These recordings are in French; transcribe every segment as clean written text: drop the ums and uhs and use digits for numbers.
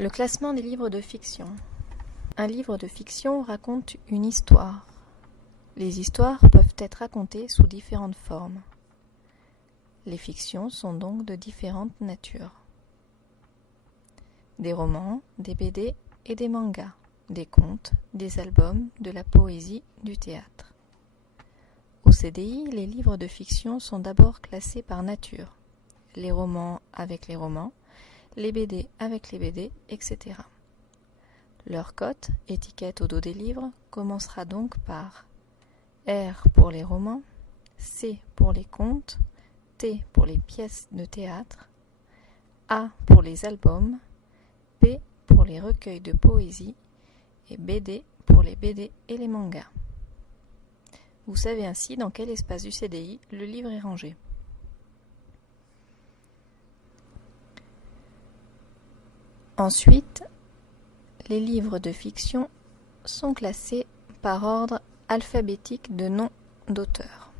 Le classement des livres de fiction. Un livre de fiction raconte une histoire. Les histoires peuvent être racontées sous différentes formes. Les fictions sont donc de différentes natures. Des romans, des BD et des mangas, des contes, des albums, de la poésie, du théâtre. Au CDI, les livres de fiction sont d'abord classés par nature. Les romans avec les romans, les BD avec les BD, etc. Leur cote, étiquette au dos des livres, commencera donc par R pour les romans, C pour les contes, T pour les pièces de théâtre, A pour les albums, P pour les recueils de poésie et BD pour les BD et les mangas. Vous savez ainsi dans quel espace du CDI le livre est rangé. Ensuite, les livres de fiction sont classés par ordre alphabétique de nom d'auteur.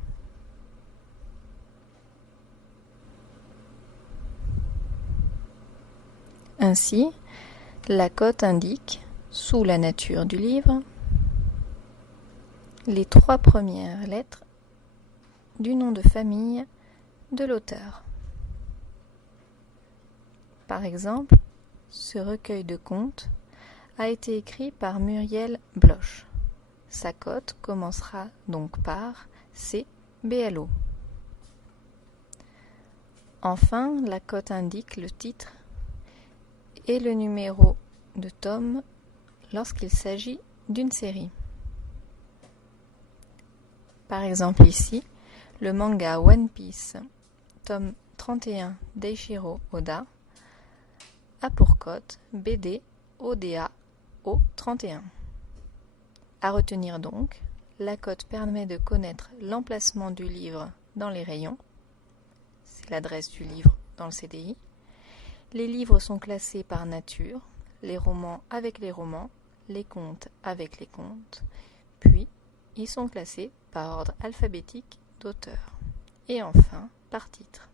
Ainsi, la cote indique, sous la nature du livre, les 3 premières lettres du nom de famille de l'auteur. Par exemple, ce recueil de contes a été écrit par Muriel Bloch. Sa cote commencera donc par CBLO. Enfin, la cote indique le titre et le numéro de tome lorsqu'il s'agit d'une série. Par exemple ici, le manga One Piece, tome 31 d'Eiichiro Oda, a pour cote BD ODA O31. À retenir donc, la cote permet de connaître l'emplacement du livre dans les rayons, c'est l'adresse du livre dans le CDI. Les livres sont classés par nature, les romans avec les romans, les contes avec les contes, puis ils sont classés par ordre alphabétique d'auteur, et enfin par titre.